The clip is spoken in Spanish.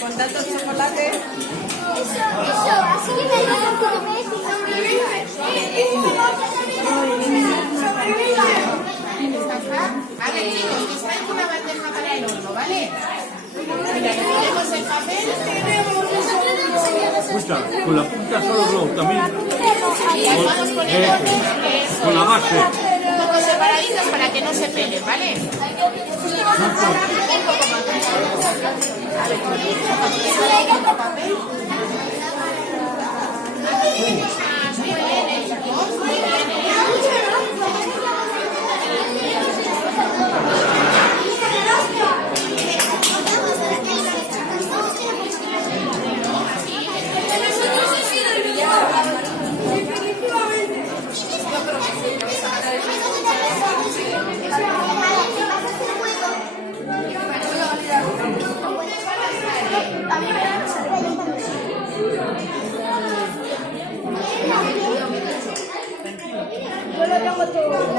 Con tantos chocolates. Eso, así que me digan que me A ver, chicos, que traigo una bandeja para el horno, ¿vale? Mira, tenemos el papel. Escucha, con la punta solo no, también Y las vamos poniendo con la base. un poco separaditas para que no se peguen, ¿vale? Yo lo tengo todo.